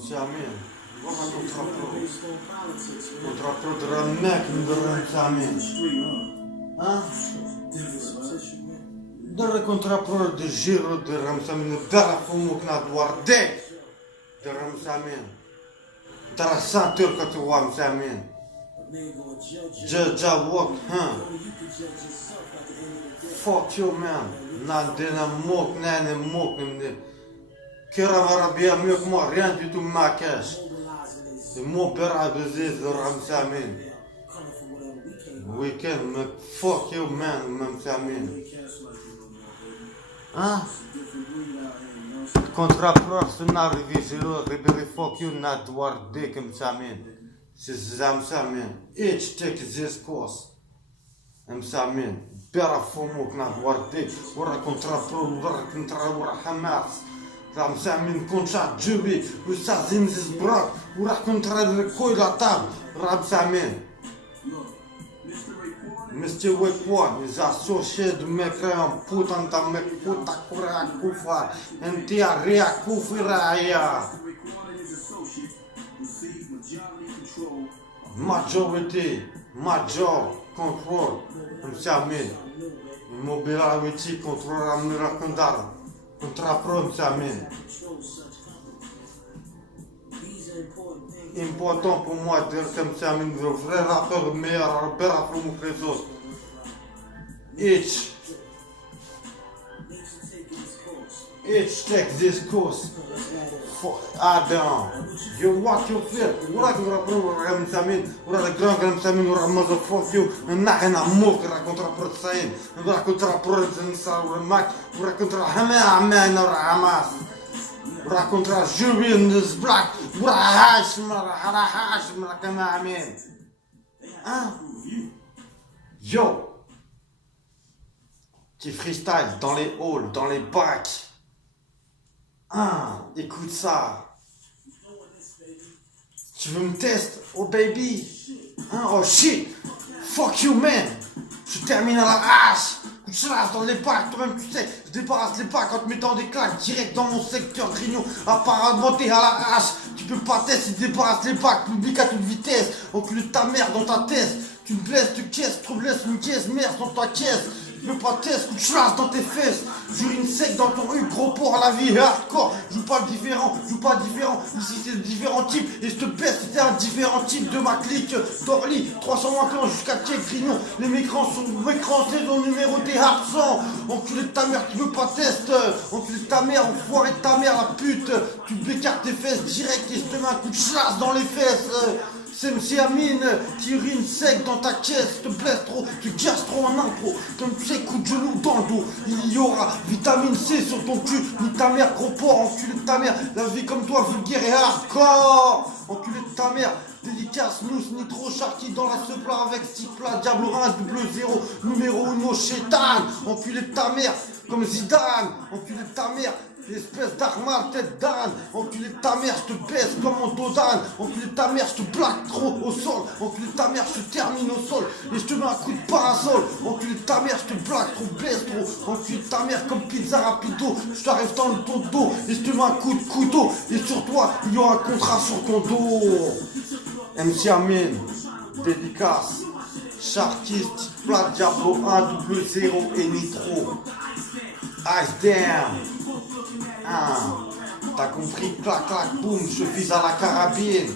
MC Amin. Voilà contrapro de Ramek, de MC Amin. Hein? De contrapro de Giro de MC Amin, de la Fumuk na Duardek de MC Amin. De la ceinture que tu vois MC Amin. Jawok, hein? Fuck you man. Nadena mok, nane mok, Kira Marabia mieux que moi, rien du tout ma cache. Et mon père a baisé de Ramsamin. Weekend, mais fuck you man, Ramsamin. Hein? Contra personnel revisero, rebere fuck you, not war dick, Ramsamin. C'est Ramsamin. Each take this course. Ramsamin. Pera fumuk, not war dick. Ora contra pro, ora contra Hamas. Ramsamin contra Jubi, o Sazin Zisbrock, o contra le coi la table, Ramsamin. Mr. Wekwan, les associés de mecre en putain de mec puta kura kufa, en tia rea kufiraya. Majority, major, control, Ramsamin. Mobility, control Ramira Kondar. Contrapro, Samin. Important pour moi de dire comme Samin, le vrai rappeur, le meilleur rappeur à promo que les autres. Each take this course. Adam, you what you feel, what you rapport Ram Samin, what the grand Ram Samin, what motherfucker you, نحن موك راكونترا بروتساين, راكونترا بروتساين ورماك, راكونترا حمان ورعماس, راكونترا جوبين نزبلاك, وراهاش راكما عمين. Yo, qui freestyle dans les halls, dans les bacs. Écoute ça. Tu veux me tester? Oh baby. Oh shit. Fuck you man. Je termine à la hache. Je lâche dans les bacs, toi-même tu sais. Je débarrasse les bacs en te mettant des claques direct dans mon secteur grignon. Apparemment t'es à la hache. Tu peux pas tester, tu débarrasses les bacs. Public à toute vitesse. Enculé de ta mère dans ta tête. Tu me blesses, tu caisses, tu blesses une caisse, merde dans ta caisse. Je veux pas test, coup de chlasse dans tes fesses. J'urine sec dans ton huc, gros porc à la vie hardcore. Joue pas différent, joue pas différent. Ici c'est différents types. Et je te baisse, c'était un différent type de ma clique. Dorly, 300 clan jusqu'à check grignon. Les mécrans sont écrans, c'est ton numéro des hard enculé de ta mère, tu veux pas test. Enculé de ta mère, enfoiré de ta mère, la pute. Tu bécartes tes fesses direct et je te mets un coup de chlasse dans les fesses. C'est MC Amin qui urine sec dans ta caisse, te blesse trop, tu gasses trop en impro, comme tu sais, coup de genou dans le dos. Il y aura vitamine C sur ton cul, ni ta mère, gros porc, enculé de ta mère. La vie comme toi, vulgaire et hardcore, enculé de ta mère. Délicat, smooth, nitro, sharky dans la sepla avec 6 plats, Diablo 1, double 0, numéro 1, chétan, enculé de ta mère, comme Zidane, enculé de ta mère. Espèce d'armal, tête d'âne, enculé de ta mère, je te baisse comme un dos d'âne, enculé de ta mère, je te plaque trop au sol, enculé de ta mère, je te termine au sol, et je te mets un coup de parasol, enculé de ta mère, je te blague trop, baisse trop, enculé de ta mère comme pizza rapido, je t'arrive dans le dos, et je te mets un coup de couteau, et sur toi, il y aura un contrat sur ton dos. MC Amin, dédicace, Sharkiste, plat Diablo 1, double 0 et Nitro. Ice damn. T'as compris, clac clac boum, je vise à la carabine.